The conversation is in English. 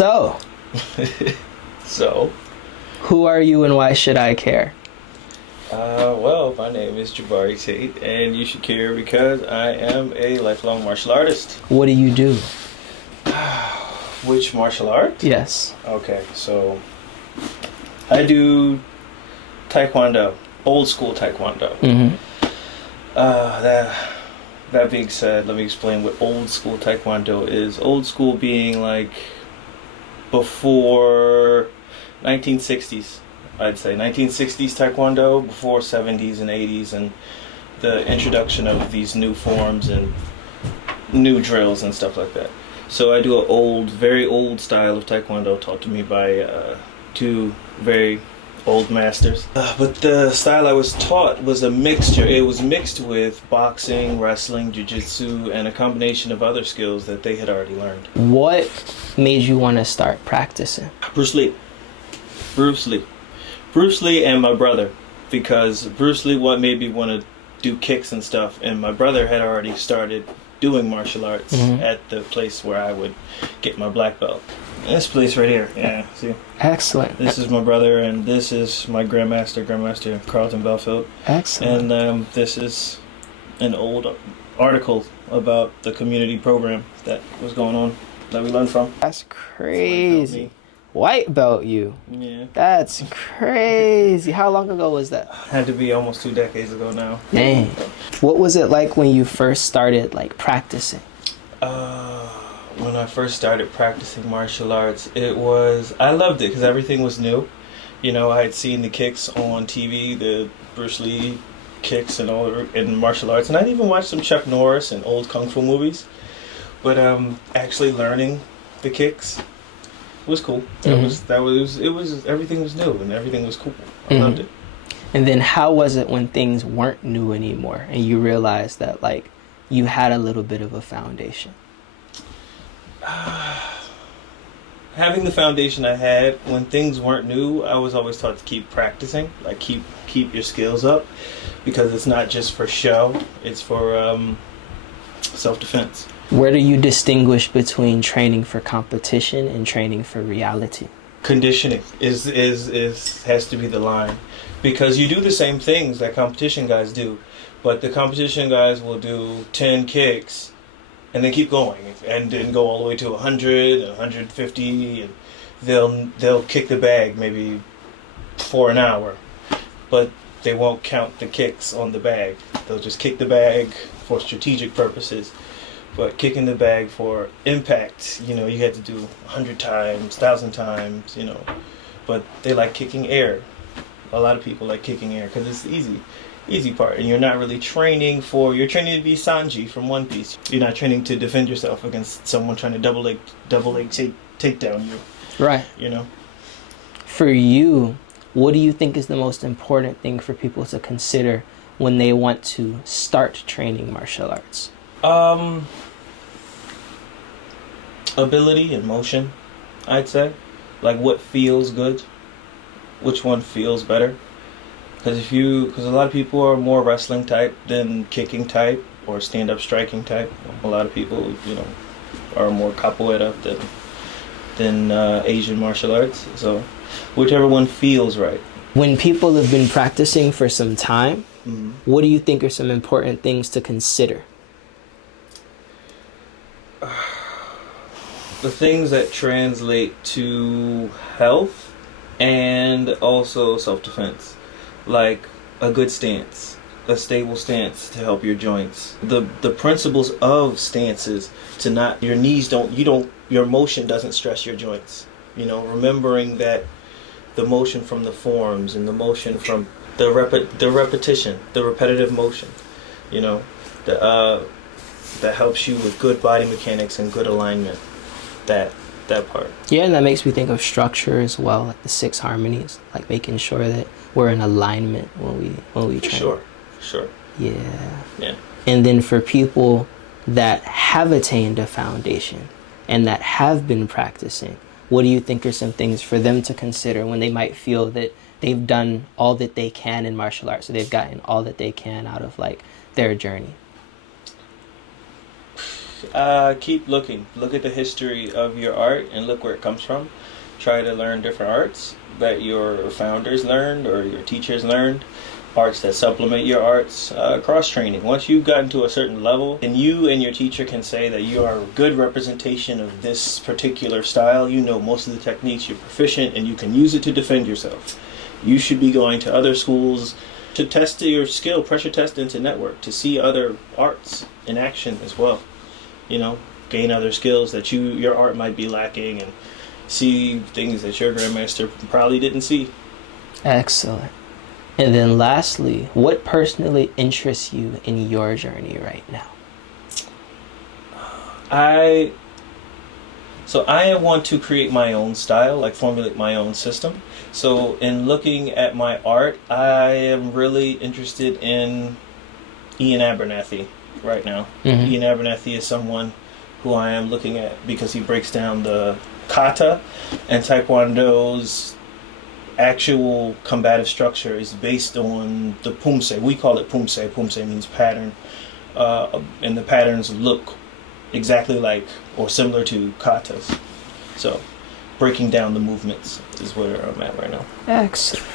So, So, who are you and why should I care? well, my name is Jabari Tape, and you should care because I am a lifelong martial artist. What do you do? Which martial art? Yes. Okay, so I do Taekwondo, old school Taekwondo. Mm-hmm. That being said, let me explain what old school Taekwondo is. Old school being like before 1960s, I'd say 1960s Taekwondo, before 70s and 80s, and the introduction of these new forms and new drills and stuff like that. So I do an very old style of Taekwondo taught to me by two very old masters. But the style I was taught was a mixture. It was mixed with boxing, wrestling, jujitsu, and a combination of other skills that they had already learned. What made you want to start practicing? Bruce Lee and my brother, because Bruce Lee what made me want to do kicks and stuff, and my brother had already started doing martial arts at the place where I would get my black belt. This place right here, yeah, see? Excellent. This is my brother, and this is my Grandmaster Carlton Bellfoot. Excellent. And this is an old article about the community program that was going on that we learned from. That's crazy. White belt you. Yeah. That's crazy. How long ago was that? Had to be almost 2 decades ago now. Dang. What was it like when you first started practicing? When I first started practicing martial arts, I loved it because everything was new. You know, I had seen the kicks on TV, the Bruce Lee kicks and all in martial arts, and I'd even watched some Chuck Norris and old kung fu movies. But actually learning the kicks was cool. Everything was new and everything was cool. I loved it. And then how was it when things weren't new anymore and you realized that you had a little bit of a foundation? Having the foundation I had when things weren't new, I was always taught to keep practicing, keep your skills up, because it's not just for show, it's for self-defense. Where do you distinguish between training for competition and training for reality? Conditioning has to be the line, because you do the same things that competition guys do, but the competition guys will do 10 kicks and then keep going and then go all the way to 100 and 150, and they'll kick the bag maybe for an hour, but they won't count the kicks on the bag. They'll just kick the bag for strategic purposes. But kicking the bag for impact, you had to do 100 times, 1,000 times, But they like kicking air. A lot of people like kicking air because it's the easy part. And you're not really training you're training to be Sanji from One Piece. You're not training to defend yourself against someone trying to double leg take down you. Right. For you, what do you think is the most important thing for people to consider when they want to start training martial arts? Ability and motion, I'd say. What feels good, which one feels better. Because a lot of people are more wrestling type than kicking type or stand-up striking type. A lot of people, are more capoeira than Asian martial arts. So whichever one feels right. When people have been practicing for some time, what do you think are some important things to consider? The things that translate to health and also self-defense, like a good stance, a stable stance to help your joints. The principles of stances your motion doesn't stress your joints. Remembering that the motion from the forms and the motion from the repetition, the repetitive motion, that helps you with good body mechanics and good alignment. That part. Yeah, and that makes me think of structure as well, like the 6 harmonies, making sure that we're in alignment when we train. Sure. Yeah. And then for people that have attained a foundation and that have been practicing, what do you think are some things for them to consider when they might feel that they've done all that they can in martial arts, so they've gotten all that they can out of their journey? keep looking. Look at the history of your art and look where it comes from. Try to learn different arts that your founders learned or your teachers learned. Arts that supplement your arts. Cross training. Once you've gotten to a certain level and you and your teacher can say that you are a good representation of this particular style, you know most of the techniques, you're proficient, and you can use it to defend yourself. You should be going to other schools to test your skill, pressure test into network, to see other arts in action as well. You know, gain other skills that your art might be lacking, and see things that your grandmaster probably didn't see. Excellent. And then lastly, what personally interests you in your journey right now? I want to create my own style, like formulate my own system. So in looking at my art, I am really interested in Ian Abernathy right now. Mm-hmm. Ian Abernathy is someone who I am looking at because he breaks down the kata, and Taekwondo's actual combative structure is based on the pumse. We call it pumse. Pumse means pattern. And the patterns look exactly like or similar to katas. So breaking down the movements is where I'm at right now. Excellent.